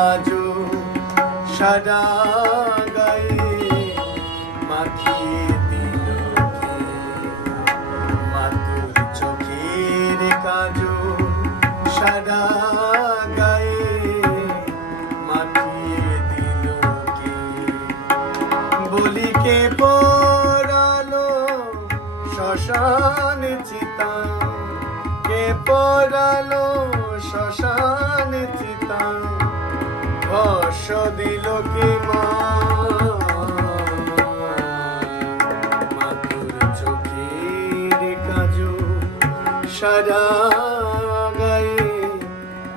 আজও সারা গায়ে মাখিয়ে দিল কে মাতুর চোখের কাজল সারা গায়ে মাখিয়ে দিল কে বলিকে পরালো শ্মশান চিতা কে পরালো শ্মশান চিতা ঘষ দিল কে মাতুর চোখের কাজল সারা গায়ে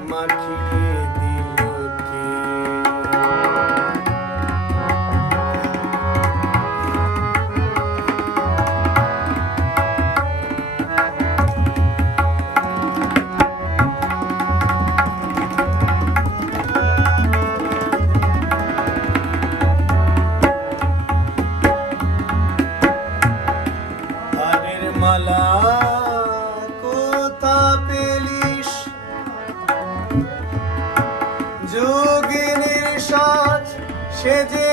মাখিয়ে দিল কে মালা কোথা পেলিস যোগিনীর সাজ সেজে